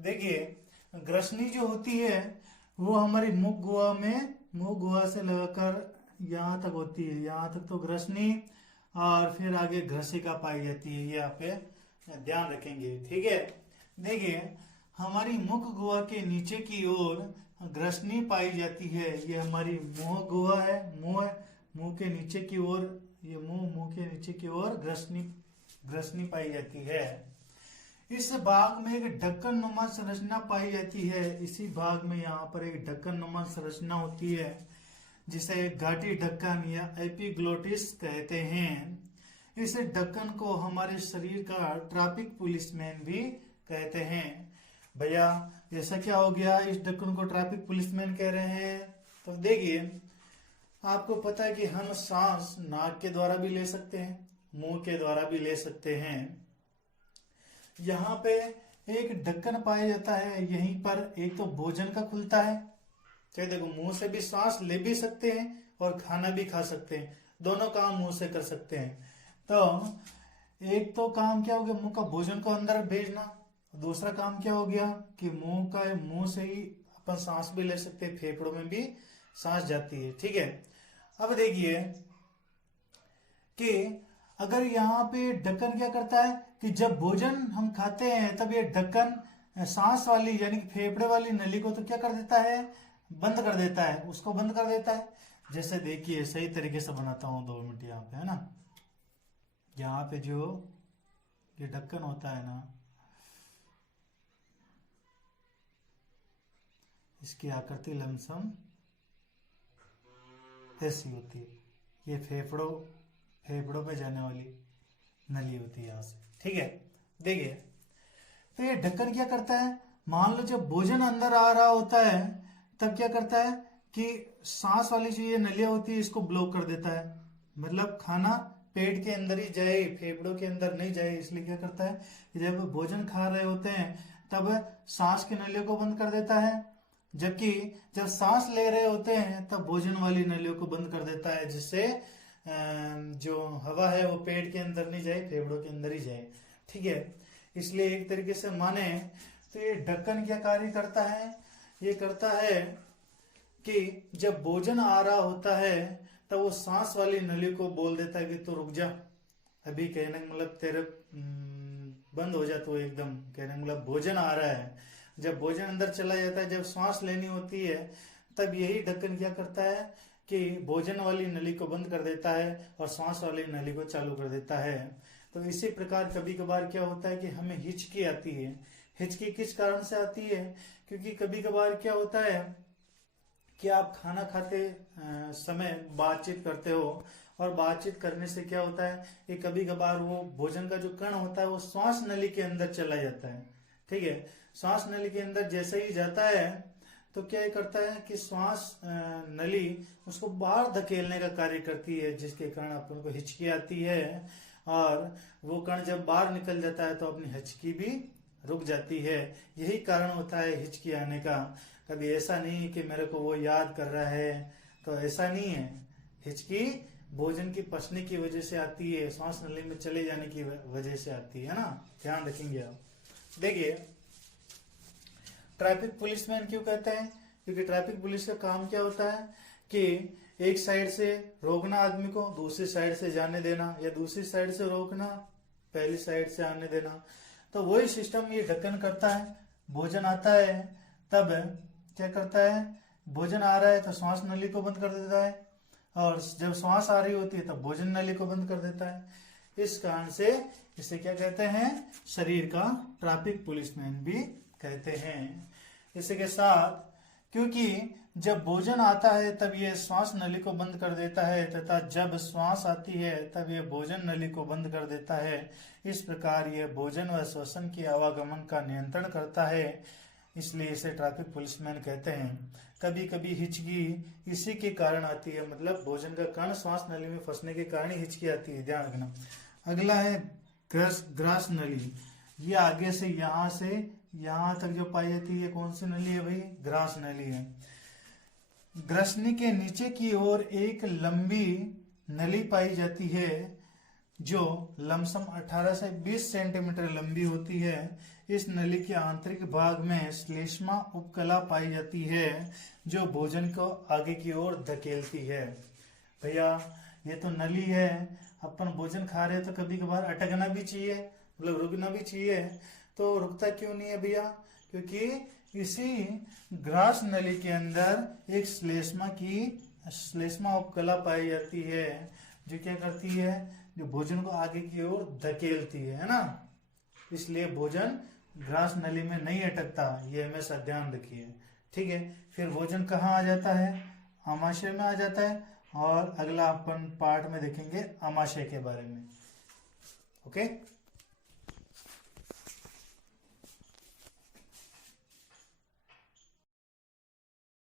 देखिए, ग्रसनी जो होती है वो हमारी मुख गुहा से लगाकर यहाँ तक होती है, यहाँ तक तो ग्रसनी, और फिर आगे ग्रसिका पाई जाती है। ये यहाँ पे ध्यान रखेंगे, ठीक है। देखिए, हमारी मुख गुहा के नीचे की ओर ग्रसनी पाई जाती है। ये हमारी मुंह गुहा है, मुंह के नीचे की ओर, ये मुंह के नीचे की ओर ग्रसनी पाई जाती है। इस भाग में एक ढक्कन नुमा संरचना पाई जाती है। इसी भाग में यहाँ पर एक ढक्कन नुमा संरचना होती है जिसे घाटी ढक्कन या एपिग्लोटिस कहते हैं। इस ढक्कन को हमारे शरीर का ट्रैफिक पुलिसमैन भी कहते हैं। भैया, ऐसा क्या हो गया, इस ढक्कन को ट्रैफिक पुलिसमैन कह रहे हैं? तो देखिए, आपको पता है कि हम सांस नाक के द्वारा भी ले सकते हैं, मुंह के द्वारा भी ले सकते हैं। यहाँ पे एक ढक्कन पाया जाता है, यहीं पर एक तो भोजन का खुलता है, चाहे देखो मुंह से भी सांस ले भी सकते हैं और खाना भी खा सकते हैं, दोनों काम मुंह से कर सकते हैं। तो एक तो काम क्या हो गया, मुंह का भोजन को अंदर भेजना। दूसरा काम क्या हो गया कि मुंह से ही अपन सांस भी ले सकते हैं, फेफड़ों में भी सांस जाती है, ठीक है। अब देखिए कि अगर यहाँ पे ढक्कन क्या करता है कि जब भोजन हम खाते हैं तब ये ढक्कन सांस वाली यानी कि फेफड़े वाली नली को तो क्या कर देता है, बंद कर देता है, उसको बंद कर देता है। जैसे देखिए, सही तरीके से बनाता हूँ, 2 मिनट यहाँ पे, है ना। यहाँ पे जो ये ढक्कन होता है ना, इसकी आकृति लमसम ऐसी होती है। ये फेफड़ों पे जाने वाली नली होती है यहाँ से, ठीक है। देखिए, तो ये ढक्कन क्या करता है, मान लो जब भोजन अंदर आ रहा होता है तब क्या करता है कि सांस वाली जो ये नलियां होती है इसको ब्लॉक कर देता है। मतलब खाना पेट के अंदर ही जाए, फेफड़ों के अंदर नहीं जाए, इसलिए क्या करता है कि जब भोजन खा रहे होते हैं तब सांस की नलियों को बंद कर देता है, जबकि जब सांस ले रहे होते हैं तब भोजन वाली नलियों को बंद कर देता है, जिससे जो हवा है वो पेट के अंदर नहीं जाए, फेफड़ों के अंदर ही जाए, ठीक है। इसलिए एक तरीके से माने तो ये ढक्कन क्या कार्य करता है, ये करता है कि जब भोजन आ रहा होता है तब वो सांस वाली नली को बोल देता है कि तू रुक जा, अभी कहने का मतलब तेरे बंद हो जा, तो एकदम कहने का मतलब भोजन आ रहा है। जब भोजन अंदर चला जाता है, जब सांस लेनी होती है, तब यही ढक्कन क्या करता है कि भोजन वाली नली को बंद कर देता है और सांस वाली नली को चालू कर देता है। तो इसी प्रकार कभी कभार क्या होता है कि हमें हिचकी आती है। हिचकी किस कारण से आती है, क्योंकि कभी कभार क्या होता है कि आप खाना खाते समय बातचीत करते हो, और बातचीत करने से क्या होता है कि कभी कभार वो भोजन का जो कण होता है वो श्वास नली के अंदर चला जाता है, ठीक है। श्वास नली के अंदर जैसे ही जाता है तो क्या करता है कि श्वास नली उसको बाहर धकेलने का कार्य करती है, जिसके कारण अपन को हिचकी आती है, और वो कण जब बाहर निकल जाता है तो अपनी हिचकी भी रुक जाती है। यही कारण होता है हिचकी आने का। कभी ऐसा नहीं कि मेरे को वो याद कर रहा है, तो ऐसा नहीं है। हिचकी भोजन की पचने की वजह से आती है, श्वास नली में चले जाने की वजह से आती है ना, ध्यान रखेंगे आप। देखिए, ट्रैफिक पुलिसमैन क्यों कहते हैं, क्योंकि ट्रैफिक पुलिस का काम क्या होता है कि एक साइड से रोकना आदमी को, दूसरी साइड से जाने देना, या दूसरी साइड से रोकना, पहली साइड से आने देना। तो वही सिस्टम ये ढक्कन करता है। भोजन आता है तब क्या करता है, भोजन आ रहा है तो श्वास नली को बंद कर देता है, और जब श्वास आ रही होती है तब भोजन नली को बंद कर देता है। इस कारण से इसे क्या कहते हैं, शरीर का ट्रैफिक पुलिसमैन भी कहते हैं। इसी के साथ क्योंकि जब भोजन आता है तब यह श्वास नली को बंद कर देता है, तथा जब श्वास आती है तब यह भोजन नली को बंद कर देता है। इस प्रकार यह भोजन व श्वसन के आवागमन का नियंत्रण करता है, इसलिए इसे ट्रैफिक पुलिसमैन कहते हैं। कभी कभी हिचकी इसी के कारण आती है, मतलब भोजन का कण श्वास नली में फंसने के कारण ही हिचकी आती है, ध्यान रखना। अगला है ग्रास नली। ये आगे से यहाँ तक जो पाई जाती है, कौन सी नली है भाई, ग्रास नली है। ग्रसनी के नीचे की ओर एक लंबी नली पाई जाती है जो लमसम 18 से 20 सेंटीमीटर लंबी होती है। इस नली के आंतरिक भाग में श्लेष्मा उपकला पाई जाती है जो भोजन को आगे की ओर धकेलती है। भैया ये तो नली है, अपन भोजन खा रहे हैं तो कभी कभार अटकना भी चाहिए, मतलब रुकना भी चाहिए। तो रुकता क्यों नहीं है भैया? क्योंकि इसी ग्रास नली के अंदर एक श्लेष्मा उपकला पाई जाती है जो क्या करती है, जो भोजन को आगे की ओर धकेलती है ना। इसलिए भोजन ग्रास नली में नहीं अटकता, ये हमेशा ध्यान रखिए। ठीक है, फिर भोजन कहाँ आ जाता है? आमाशय में आ जाता है, और अगला अपन पार्ट में देखेंगे आमाशय के बारे में। ओके।